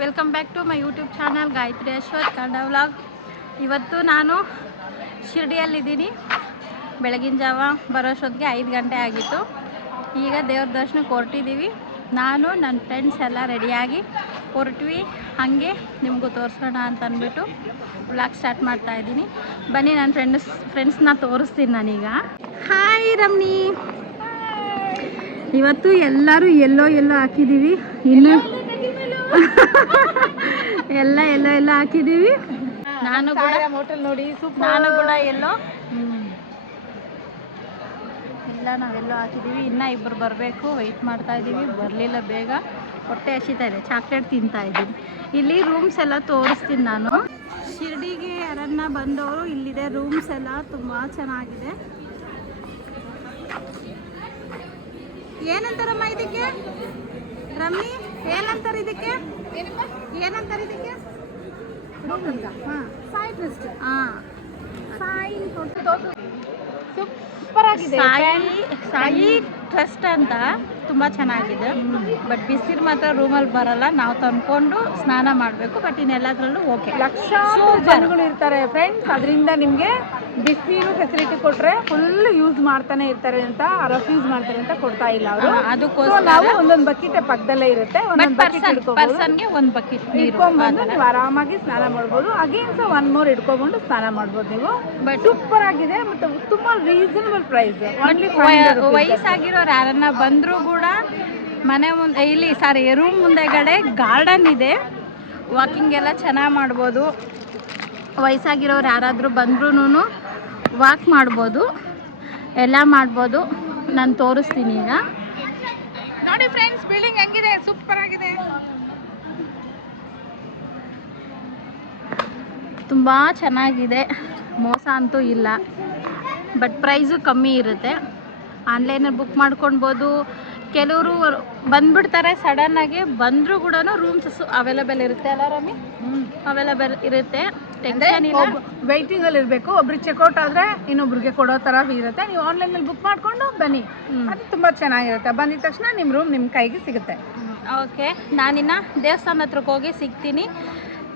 Welcome back to my YouTube channel Gayathri Ashwath Kannada vlog. ಇವತ್ತು ನಾನು ಶಿರ್ಡಿಯಲ್ಲಿದ್ದೀನಿ. ಬೆಳಗಿನ ಜಾವ ಬರೋಷ್ಟೊತ್ತಿಗೆ 5 ಗಂಟೆ ಆಗಿತ್ತು. ಈಗ ದೇವ್ರ ದರ್ಶನಕ್ಕೆ ಹೊರಟಿದ್ದೀವಿ. ನಾನು ನನ್ನ ಫ್ರೆಂಡ್ಸ್ ಎಲ್ಲ ರೆಡಿಯಾಗಿ ಹೊರಟ್ವಿ. ಹಾಗೆ ನಿಮಗೂ ತೋರಿಸೋಣ ಅಂತ ಅಂದ್ಬಿಟ್ಟು ವ್ಲಾಗ್ ಸ್ಟಾರ್ಟ್ ಮಾಡ್ತಾಯಿದ್ದೀನಿ. ಬನ್ನಿ ನನ್ನ ಫ್ರೆಂಡ್ಸ್ನ ತೋರಿಸ್ತೀನಿ ನಾನೀಗ. ಹಾಯ್ ರಮ್ನಿ. ಇವತ್ತು ಎಲ್ಲರೂ ಎಲ್ಲೋ ಹಾಕಿದ್ದೀವಿ. ಇನ್ನು ಎಲ್ಲ ಹಾಕಿದ್ದೀವಿ. ನಾನು ಕೂಡ ನೋಡಿ ಕೂಡ ಎಲ್ಲೋ ಇಲ್ಲ ನಾವೆಲ್ಲೋ ಹಾಕಿದ್ದೀವಿ. ಇನ್ನೂ ಇಬ್ಬರು ಬರಬೇಕು, ವೆಯ್ಟ್ ಮಾಡ್ತಾ ಇದ್ದೀವಿ. ಬರಲಿಲ್ಲ, ಬೇಗ ಹೊಟ್ಟೆ ಹಸಿತಾ ಇದೆ. ಚಾಕ್ಲೇಟ್ ತಿಂತಾ ಇದ್ದೀನಿ. ಇಲ್ಲಿ ರೂಮ್ಸ್ ಎಲ್ಲ ತೋರಿಸ್ತೀನಿ ನಾನು. ಶಿರ್ಡಿಗೆ ಯಾರನ್ನ ಬಂದವರು ಇಲ್ಲಿದೆ. ರೂಮ್ಸ್ ಎಲ್ಲ ತುಂಬ ಚೆನ್ನಾಗಿದೆ. ಏನಂತಾರಮ್ಮ ಇದಕ್ಕೆ ರಮ್ನಿ? ಏನಂತಾರೆ ಇದಕ್ಕೆ? ಸೂಪರ್ ಆಗಿದೆ. ಸಾಯಿ ಟ್ರಸ್ಟ್ ಅಂತ ತುಂಬ ಚೆನ್ನಾಗಿದೆ. ಬಟ್ ಬಿಸಿಲು ಮಾತ್ರ ರೂಮಲ್ಲಿ ಬರಲ್ಲ. ನಾವು ತಂದ್ಕೊಂಡು ಸ್ನಾನ ಮಾಡಬೇಕು. ಬಟ್ ಇನ್ನೆಲ್ಲದ್ರಲ್ಲೂ ಓಕೆ. ಲಕ್ಷಾಂತರ ಜನಗಳು ಇರ್ತಾರೆ ಫ್ರೆಂಡ್ಸ್. ಅದರಿಂದ ನಿಮಗೆ ಬಿಸಿನೀರು ಫೆಸಿಲಿಟಿ ಕೊಟ್ಟರೆ ಫುಲ್ ಯೂಸ್ ಮಾಡ್ತಾನೆ ಇರ್ತಾರೆ ಅಂತ, ರೆಫ್ಯೂಸ್ ಮಾಡ್ತಾರೆ ಅಂತ ಕೊಡ್ತಾ ಇಲ್ಲ ಅವರು. ಅದಕ್ಕೋಸ್ಕರ ನಾವು ಒಂದೊಂದು ಬಕೆಟ್ ಪಕ್ಕದಲ್ಲೇ ಇರುತ್ತೆ. ಒಂದೊಂದು ಬಕೆಟ್ ಪರ್ಸನ್ಗೆ ಒಂದು ಬಕೆಟ್ ಇಟ್ಕೊಂಡ್ಬಂದು ನೀವು ಆರಾಮಾಗಿ ಸ್ನಾನ ಮಾಡ್ಬೋದು. ಅಗೇನ್ಸ್ 1 more ಇಟ್ಕೊಂಡ್ಬಂದು ಸ್ನಾನ ಮಾಡ್ಬೋದು ನೀವು. ಬಟ್ ಸೂಪರ್ ಆಗಿದೆ ಮತ್ತು ತುಂಬಾ ರೀಸನಬಲ್ ಪ್ರೈಸ್. ವಯಸ್ಸಾಗಿರೋರು ಯಾರನ್ನ ಬಂದರೂ ಕೂಡ ಮನೆ ಮುಂದೆ ರೂಮ್ ಮುಂದೆಗಡೆ ಗಾರ್ಡನ್ ಇದೆ. ವಾಕಿಂಗ್ ಎಲ್ಲ ಚೆನ್ನಾಗಿ ಮಾಡ್ಬೋದು. ವಯಸ್ಸಾಗಿರೋರು ಯಾರಾದರೂ ಬಂದ್ರೂ ವಾಕ್ ಮಾಡ್ಬೋದು, ಎಲ್ಲ ಮಾಡ್ಬೋದು. ನಾನು ತೋರಿಸ್ತೀನಿ ಈಗ. ನೋಡಿ ಫ್ರೆಂಡ್ಸ್, ಬಿಲ್ಡಿಂಗ್ ಹೆಂಗಿದೆ, ಸೂಪರ್ ಆಗಿದೆ. ತುಂಬ ಚೆನ್ನಾಗಿದೆ, ಮೋಸ ಅಂತೂ ಇಲ್ಲ. ಬಟ್ ಪ್ರೈಸು ಕಮ್ಮಿ ಇರುತ್ತೆ. ಆನ್ಲೈನಲ್ಲಿ ಬುಕ್ ಮಾಡ್ಕೊಳ್ಬೋದು. ಕೆಲವರು ಬಂದ್ಬಿಡ್ತಾರೆ ಸಡನ್ನಾಗಿ. ಬಂದರೂ ಕೂಡ ರೂಮ್ಸ್ ಅವೈಲೇಬಲ್ ಇರುತ್ತೆ ಅಲ್ಲ ರಮ್ಮಿ? ಅವೈಲೇಬಲ್ ಇರುತ್ತೆ. ಟೆನ್ಷನ್ ಇಲ್ಲ. ವೆಯ್ಟಿಂಗಲ್ಲಿ ಇರಬೇಕು. ಒಬ್ರಿಗೆ ಚೆಕ್ಔಟ್ ಆದರೆ ಇನ್ನೊಬ್ರಿಗೆ ಕೊಡೋ ಥರ ಇರುತ್ತೆ. ನೀವು ಆನ್ಲೈನಲ್ಲಿ ಬುಕ್ ಮಾಡಿಕೊಂಡು ಬನ್ನಿ. ಅದು ತುಂಬ ಚೆನ್ನಾಗಿರುತ್ತೆ. ಬಂದಿದ ತಕ್ಷಣ ನಿಮ್ಮ ರೂಮ್ ನಿಮ್ಮ ಕೈಗೆ ಸಿಗುತ್ತೆ. ಓಕೆ, ನಾನಿನ್ನು ದೇವಸ್ಥಾನ ಹತ್ರಕ್ಕೆ ಹೋಗಿ ಸಿಗ್ತೀನಿ.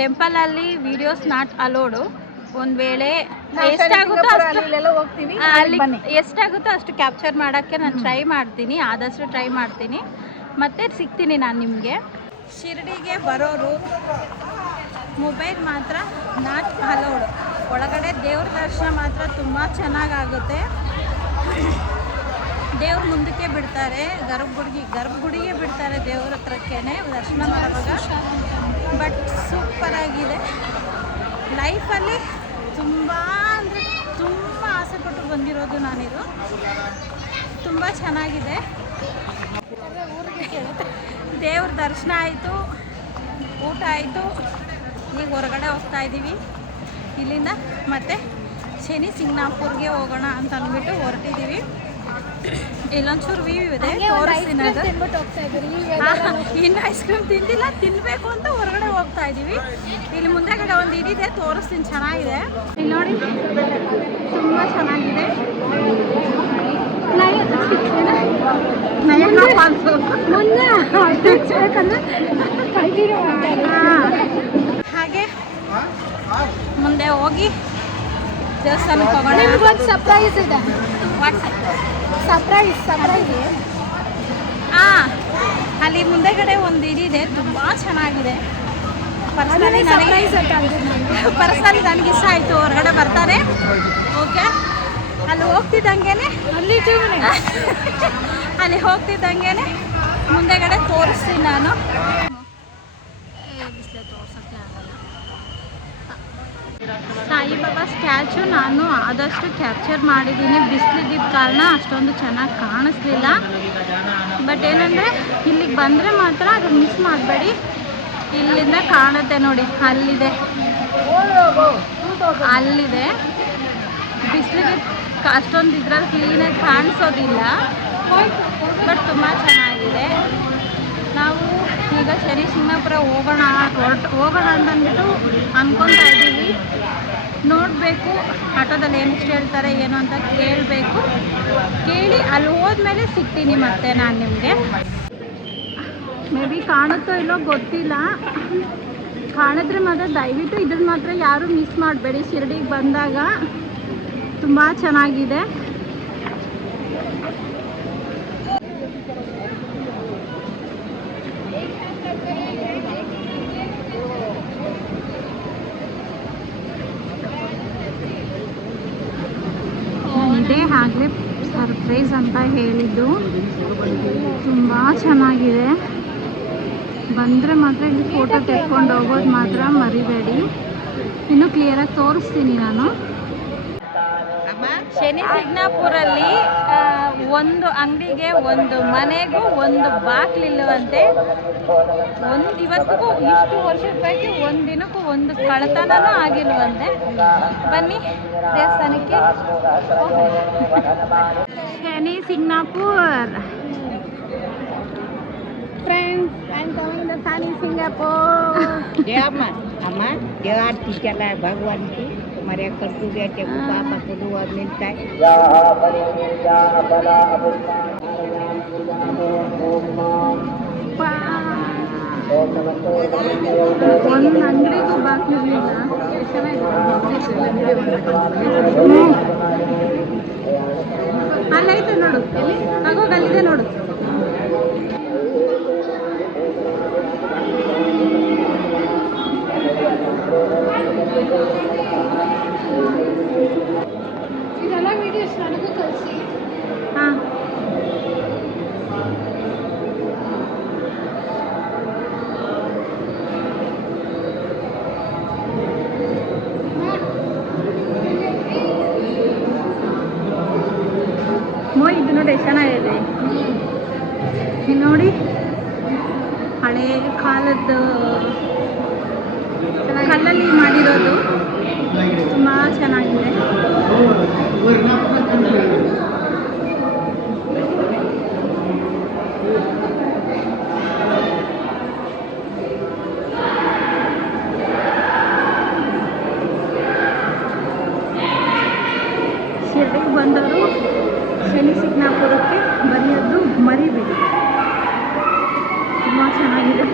ಟೆಂಪಲಲ್ಲಿ ವೀಡಿಯೋಸ್ ನಾಟ್ ಅಲೋಡು. ಒಂದು ವೇಳೆ ಎಷ್ಟಾಗುತ್ತೋ ಅಷ್ಟು ಕ್ಯಾಪ್ಚರ್ ಮಾಡೋಕ್ಕೆ ನಾನು ಟ್ರೈ ಮಾಡ್ತೀನಿ. ಆದಷ್ಟು ಟ್ರೈ ಮಾಡ್ತೀನಿ. ಮತ್ತೆ ಸಿಗ್ತೀನಿ ನಾನು ನಿಮಗೆ. ಶಿರ್ಡಿಗೆ ಬರೋರು ಮೊಬೈಲ್ ಮಾತ್ರ ನಾಟ್ ಅಲೋಡ್. ಒಳಗಡೆ ದೇವ್ರ ದರ್ಶನ ಮಾತ್ರ ತುಂಬ ಚೆನ್ನಾಗಾಗುತ್ತೆ. ದೇವ್ರ ಮುಂದಕ್ಕೆ ಬಿಡ್ತಾರೆ, ಗರ್ಭಗುಡಿಗೆ ಬಿಡ್ತಾರೆ. ದೇವ್ರ ಹತ್ರಕ್ಕೇ ದರ್ಶನ ಮಾಡುವಾಗ. ಬಟ್ ಸೂಪರಾಗಿದೆ. ಲೈಫಲ್ಲಿ ತುಂಬ ಅಂದರೆ ತುಂಬ ಆಸೆಪಟ್ಟು ಬಂದಿರೋದು ನಾನಿದು. ತುಂಬ ಚೆನ್ನಾಗಿದೆ. ದೇವ್ರ ದರ್ಶನ ಆಯಿತು, ಊಟ ಆಯಿತು. ಈಗ ಹೊರಗಡೆ ಹೋಗ್ತಾ ಇದ್ದೀವಿ. ಇಲ್ಲಿಂದ ಮತ್ತೆ ಶನಿ ಸಿಂಗ್ನಾಪುರ್ಗೆ ಹೋಗೋಣ ಅಂತ ಅಂದ್ಬಿಟ್ಟು ಹೊರಟಿದ್ದೀವಿ. ಇಲ್ಲೊಂಚೂರು ವ್ಯೂ ಇದೆ, ತೋರಿಸ್ತೀನಿ. ಇನ್ನು ಐಸ್ ಕ್ರೀಮ್ ತಿಂದಿಲ್ಲ, ತಿನ್ನಬೇಕು ಅಂತ ಹೊರಗಡೆ ಹೋಗ್ತಾ ಇದ್ದೀವಿ. ಇಲ್ಲಿ ಮುಂದೆಗಡೆ ಒಂದು ಇದಿದೆ, ತೋರಿಸ್ತೀನಿ. ಚೆನ್ನಾಗಿದೆ. ಇಲ್ಲಿ ನೋಡಿ, ತುಂಬ ಚೆನ್ನಾಗಿದೆ. ಹಾಗೆ ಮುಂದೆ ಹೋಗಿ ದೇವಸ್ಥಾನಕ್ಕೆ ಹೋಗೋಣ. ನಿಮ್ಗೊಂದು ಸರ್ಪ್ರೈಸ್ ಇದೆ. ಸರ್ಪ್ರೈಸ್ ಅಲ್ಲಿ ಮುಂದೆಗಡೆ ಒಂದು ಇದಿದೆ, ತುಂಬ ಚೆನ್ನಾಗಿದೆ. ಪರ್ಸನಲಿ ನನಗೆ ಇಷ್ಟ ಆಯಿತು. ಹೊರಗಡೆ ಬರ್ತಾರೆ. ಓಕೆ, ಅಲ್ಲಿ ಹೋಗ್ತಿದ್ದಂಗೆ ಮುಂದೆಗಡೆ ತೋರಿಸ್ತೀನಿ ನಾನು. ತೋರ್ಸೋಕ್ಕೆ ಆಗಲ್ಲ. ಸಾಯಿಬಾಬಾ ಸ್ಟ್ಯಾಚು ನಾನು ಆದಷ್ಟು ಕ್ಯಾಪ್ಚರ್ ಮಾಡಿದ್ದೀನಿ. ಬಿಸಿಲಿದ್ದ ಕಾರಣ ಅಷ್ಟೊಂದು ಚೆನ್ನಾಗಿ ಕಾಣಿಸ್ಲಿಲ್ಲ. ಬಟ್ ಏನಂದರೆ ಇಲ್ಲಿಗೆ ಬಂದರೆ ಮಾತ್ರ ಅದು ಮಿಸ್ ಮಾಡಬೇಡಿ. ಇಲ್ಲಿಂದ ಕಾಣುತ್ತೆ ನೋಡಿ, ಅಲ್ಲಿದೆ. ಬಿಸಿಲಿಗೆ ಅಷ್ಟೊಂದು ಇದ್ರಲ್ಲಿ ಕ್ಲೀನಾಗಿ ಕಾಣಿಸೋದಿಲ್ಲ. ಬಟ್ ತುಂಬ ಚೆನ್ನಾಗಿದೆ. ನಾವು ಈಗ ಶನಿ ಸಿಂಗ್ನಾಪುರ ಹೋಗೋಣ ಅಂತಂದ್ಬಿಟ್ಟು ಅಂದ್ಕೊತಾ ಇದ್ದೀವಿ. ನೋಡಬೇಕು ಆಟೋದಲ್ಲಿ ಏನಿಷ್ಟು ಹೇಳ್ತಾರೆ ಏನು ಅಂತ ಕೇಳಬೇಕು. ಕೇಳಿ ಅಲ್ಲಿ ಹೋದ್ಮೇಲೆ ಸಿಗ್ತೀನಿ ಮತ್ತೆ ನಾನು ನಿಮಗೆ. ಮೇ ಬಿ ಕಾಣುತ್ತೋ ಇಲ್ಲೋ ಗೊತ್ತಿಲ್ಲ. ಕಾಣಿದ್ರೆ ಮಾತ್ರ ದಯವಿಟ್ಟು ಇದನ್ನು ಮಾತ್ರ ಯಾರೂ ಮಿಸ್ ಮಾಡಬೇಡಿ. ಶಿರಡಿಗೆ ಬಂದಾಗ ತುಂಬ ಚೆನ್ನಾಗಿದೆ. ಇದೇ ಆಗಲೇ ಸರ್ಪ್ರೈಸ್ ಅಂತ ಹೇಳಿದ್ದು. ತುಂಬ ಚೆನ್ನಾಗಿದೆ. ಬಂದರೆ ಮಾತ್ರ ಇಲ್ಲಿ ಫೋಟೋ ತೆಕ್ಕೊಂಡು ಹೋಗೋದು ಮಾತ್ರ ಮರಿಬೇಡಿ. ಇನ್ನೂ ಕ್ಲಿಯರಾಗಿ ತೋರಿಸ್ತೀನಿ ನಾನು. ಶನಿ ಸಿಗ್ನಾಪುರಲ್ಲಿ ಒಂದು ಅಂಗಡಿಗೆ, ಒಂದು ಮನೆಗೂ ಒಂದು ಬಾಗಿಲಿಲ್ಲವಂತೆ. ಇವತ್ತಿಗೂ ಇಷ್ಟು ವರ್ಷದ ಪೈಕಿ ಒಂದು ದಿನಕ್ಕೂ ಒಂದು ಕಳ್ಳತನನೂ ಆಗಿಲ್ವಂತೆ. ಬನ್ನಿ ದೇವಸ್ಥಾನಕ್ಕೆ ಹೋಗೋಣ. Shani Shingnapur friends, I'm going to Shani Singapore. अम्मा देव आरती चला है भगवान की, तुम्हारे करतू बेटे को पापा को दुआ मिलता है. ಒಂದು ಅಂಗಡಿಗೂ ಬಾಗಿಲಿಲ್ಲ. ಅಲ್ಲೈತೆ ನೋಡು, ಆಗೋಗ ಅಲ್ಲಿದೆ ನೋಡು. ಇದೆಲ್ಲ ವಿಡಿಯೋಸ್ ನನಗೂ ಕಳಿಸಿ. ಹಾಂ, ಇದು ನೋಡಿ ಎಷ್ಟು ಚೆನ್ನಾಗಿದೆ. ಇದು ನೋಡಿ ಹಳೆ ಕಾಲದ್ದು ಕಲ್ಲಲ್ಲಿ ಮಾಡಿರೋದು. ತುಂಬ ಚೆನ್ನಾಗಿದೆ. ಶಿರಡಿಗೆ ಬಂದವರು ಶನಿ ಸಿಗ್ನಾಪುರಕ್ಕೆ ಬರೆಯೋದು ಮರಿಬೇಡಿ. ತುಂಬ ಚೆನ್ನಾಗಿದೆ.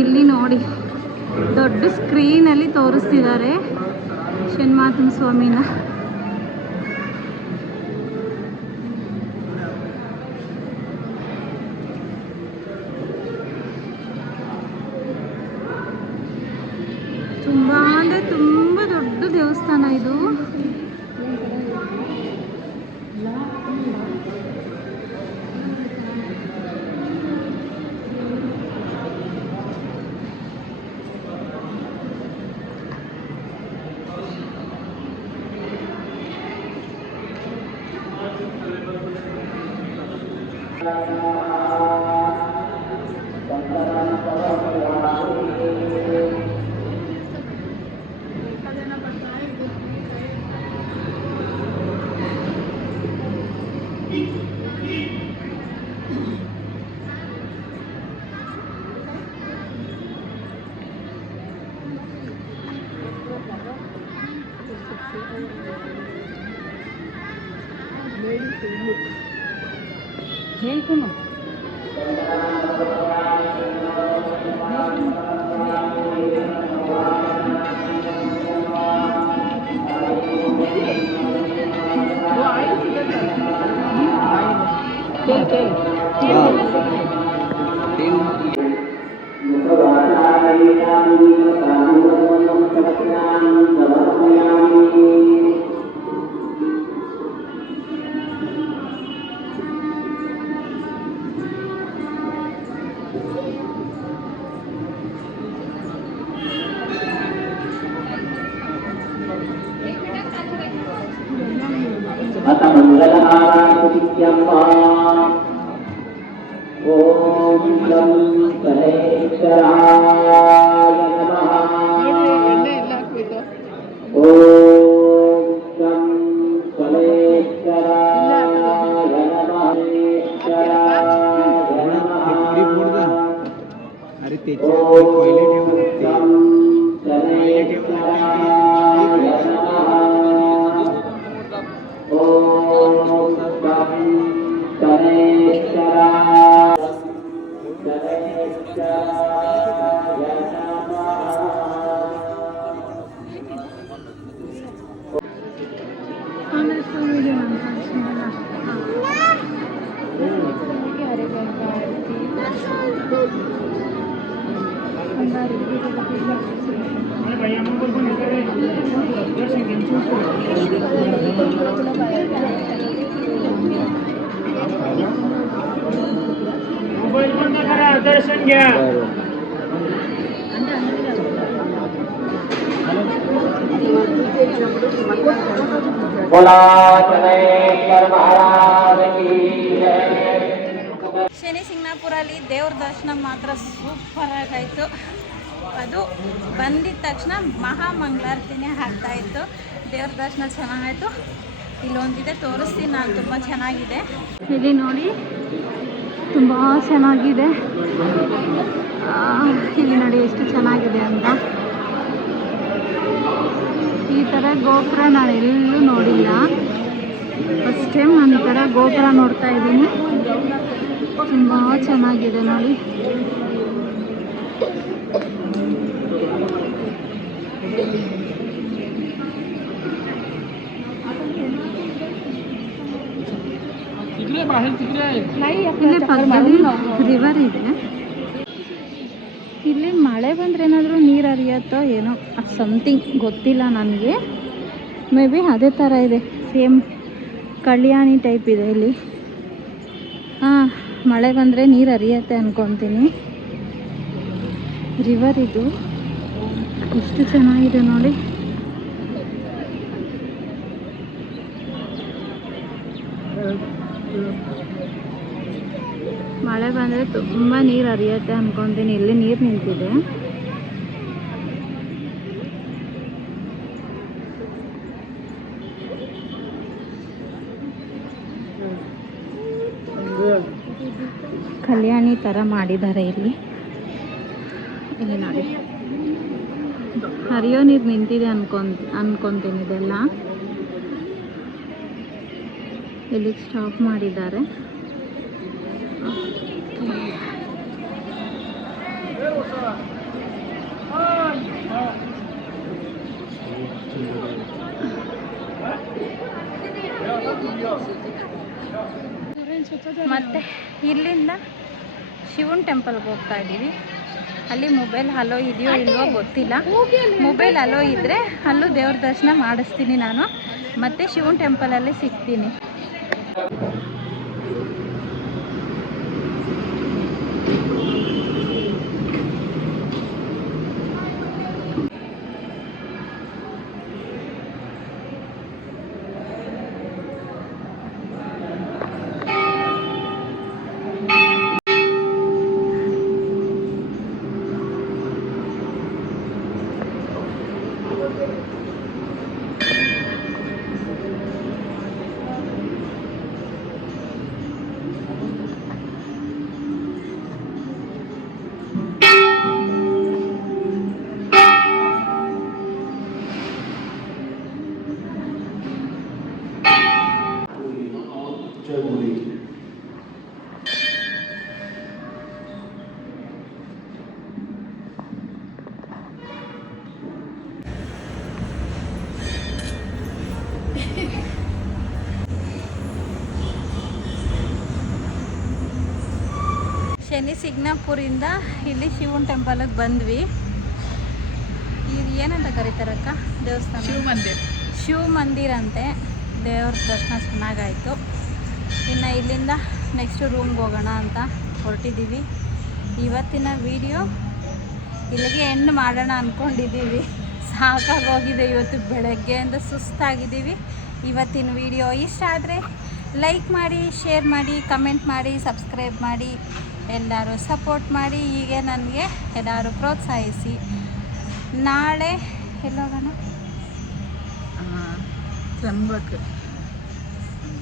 ಇಲ್ಲಿ ನೋಡಿ ದೊಡ್ಡ ಸ್ಕ್ರೀನಲ್ಲಿ ತೋರಿಸ್ತಿದ್ದಾರೆ ಶನಿಮಾತನ ಸ್ವಾಮಿನ. ತುಂಬ ಅಂದರೆ ತುಂಬ ದೊಡ್ಡ ದೇವಸ್ಥಾನ ಇದು. ಹೇಳ್ತೀನಿ अथ मंगलहारातिथ्यम् ओम शं शनैश्चराय नमः ओम शं शनैश्चराय नमः अरे त्याचे पहिले ठेवू मोबाईल बंद करा, दर्शन घ्या. बोला शनैश्वर महाराज की जय. ಶನಿ ಸಿಂಗ್ನಾಪುರಲ್ಲಿ ದೇವ್ರ ದರ್ಶನ ಮಾತ್ರ ಸೂಪರ್ ಆಗಾಯಿತು. ಅದು ಬಂದಿದ ತಕ್ಷಣ ಮಹಾಮಂಗಳಾರತಿನೇ ಆಗ್ತಾಯಿತ್ತು. ದೇವ್ರ ದರ್ಶನ ಚೆನ್ನಾಗಾಯಿತು. ಇಲ್ಲೊಂದಿದೆ ತೋರಿಸ್ತೀನಿ ನಾನು, ತುಂಬ ಚೆನ್ನಾಗಿದೆ. ಇಲ್ಲಿ ನೋಡಿ ತುಂಬ ಚೆನ್ನಾಗಿದೆ. ಇಲ್ಲಿ ನೋಡಿ ಎಷ್ಟು ಚೆನ್ನಾಗಿದೆ ಅಂತ. ಈ ಥರ ಗೋಪುರ ನಾನು ಎಲ್ಲೂ ನೋಡಿಲ್ಲ. ಫಸ್ಟ್ ಟೈಮ್ ನಾನು ಈ ಥರ ಗೋಪುರ ನೋಡ್ತಾ ಇದ್ದೀನಿ. ತುಂಬ ಚೆನ್ನಾಗಿದೆ ನೋಡಿ. ಇಲ್ಲಿ ಪಕ್ಕದಲ್ಲಿ ರಿವರ್ ಇದೆ. ಇಲ್ಲಿ ಮಳೆ ಬಂದರೆ ಏನಾದರೂ ನೀರು ಹರಿಯತ್ತೋ ಏನೋ, ಸಮಥಿಂಗ್ ಗೊತ್ತಿಲ್ಲ ನನಗೆ. ಮೇ ಬಿ ಅದೇ ಥರ ಇದೆ, ಸೇಮ್ ಕಲ್ಯಾಣಿ ಟೈಪ್ ಇದೆ ಇಲ್ಲಿ. ಹಾಂ, ಮಳೆ ಬಂದರೆ ನೀರು ಹರಿಯತ್ತೆ ಅಂದ್ಕೊತೀನಿ. ರಿವರ್ ಇದು ಎಷ್ಟು ಚೆನ್ನಾಗಿದೆ ನೋಡಿ. ಮಳೆ ಬಂದರೆ ತುಂಬ ನೀರು ಹರಿಯತ್ತೆ ಅಂದ್ಕೊತೀನಿ. ಇಲ್ಲಿ ನೀರು ನಿಂತಿದೆ. ಕಲ್ಯಾಣಿ ಥರ ಮಾಡಿದ್ದಾರೆ ಇಲ್ಲಿ. ಇಲ್ಲಿ ನೋಡಿ ಹರಿಯೋ ನೀರು ನಿಂತಿದೆ ಅನ್ಕೊತೀನಿ. ಇದೆಲ್ಲ ಇಲ್ಲಿ ಸ್ಟಾಪ್ ಮಾಡಿದ್ದಾರೆ. ಮತ್ತು ಇಲ್ಲಿಂದ ಶಿವನ್ ಟೆಂಪಲ್ಗೆ ಹೋಗ್ತಾ ಇದ್ದೀವಿ. ಅಲ್ಲಿ ಮೊಬೈಲ್ ಅಲೋ ಇದೆಯೋ ಇಲ್ವೋ ಗೊತ್ತಿಲ್ಲ. ಮೊಬೈಲ್ ಅಲೋ ಇದ್ದರೆ ಅಲ್ಲೂ ದೇವ್ರ ದರ್ಶನ ಮಾಡಿಸ್ತೀನಿ ನಾನು. ಮತ್ತು ಶಿವನ್ ಟೆಂಪಲಲ್ಲಿ ಸಿಗ್ತೀನಿ. ಶನಿ ಸಿಂಗ್ನಾಪುರಿಂದ ಇಲ್ಲಿ ಶಿವನ್ ಟೆಂಪಲ್ಗೆ ಬಂದ್ವಿ. ಇದು ಏನಂತ ಕರೀತಾರಕ್ಕ ದೇವಸ್ಥಾನ? ಶಿವ ಮಂದಿರ ಅಂತೆ. ದೇವ್ರ ದರ್ಶನ ಚೆನ್ನಾಗಾಯಿತು. ಇನ್ನು ಇಲ್ಲಿಂದ ನೆಕ್ಸ್ಟ್ ರೂಮ್ಗೆ ಹೋಗೋಣ ಅಂತ ಹೊರಟಿದ್ದೀವಿ. ಇವತ್ತಿನ ವಿಡಿಯೋ ಇಲ್ಲಿಗೆ ಎಂಡ್ ಮಾಡೋಣ ಅಂದ್ಕೊಂಡಿದ್ದೀವಿ. ಸಾಕಾಗೋಗಿದೆ. ಇವತ್ತು ಬೆಳಗ್ಗೆಯಿಂದ ಸುಸ್ತಾಗಿದ್ದೀವಿ. ಇವತ್ತಿನ ವಿಡಿಯೋ ಇಷ್ಟ ಆದರೆ ಲೈಕ್ ಮಾಡಿ, ಶೇರ್ ಮಾಡಿ, ಕಮೆಂಟ್ ಮಾಡಿ, ಸಬ್ಸ್ಕ್ರೈಬ್ ಮಾಡಿ, ಎಲ್ಲರೂ ಸಪೋರ್ಟ್ ಮಾಡಿ. ಹೀಗೆ ನನಗೆ ಎಲ್ಲರೂ ಪ್ರೋತ್ಸಾಹಿಸಿ. ನಾಳೆ ಎಲ್ಲೋಗೋಣ?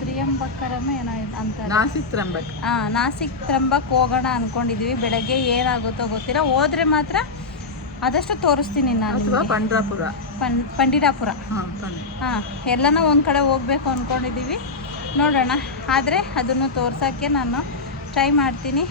ತ್ರಿಯಂಬಕರಮ್ಮ ಏನೋ ಅಂತ, ನಾಸಿಕ್ ತ್ರಂಬಕ್ ಹೋಗೋಣ ಅಂದ್ಕೊಂಡಿದ್ದೀವಿ. ಬೆಳಗ್ಗೆ ಏನಾಗುತ್ತೋ ಗೊತ್ತಿಲ್ಲ. ಹೋದರೆ ಮಾತ್ರ ಆದಷ್ಟು ತೋರಿಸ್ತೀನಿ ನಾನು. ಪಂಡಿರಾಪುರ ಹಾಂ, ಎಲ್ಲನೂ ಒಂದು ಕಡೆ ಹೋಗಬೇಕು ಅಂದ್ಕೊಂಡಿದ್ದೀವಿ. ನೋಡೋಣ. ಆದರೆ ಅದನ್ನು ತೋರ್ಸೋಕ್ಕೆ ನಾನು ಟ್ರೈ ಮಾಡ್ತೀನಿ.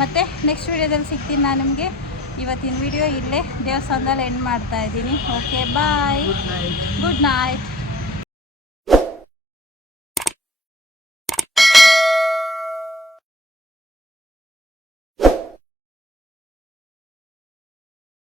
ಮತ್ತು ನೆಕ್ಸ್ಟ್ ವೀಡಿಯೋದಲ್ಲಿ ಸಿಗ್ತೀನಿ ನಾನು ನಿಮಗೆ. ಇವತ್ತಿನ ವಿಡಿಯೋ ಇಲ್ಲೇ ದೇವಸ್ಥಾನದಲ್ಲಿ ಎಂಡ್ ಮಾಡ್ತಾಯಿದ್ದೀನಿ. ಓಕೆ, ಬಾಯ್, ಗುಡ್ ನೈಟ್.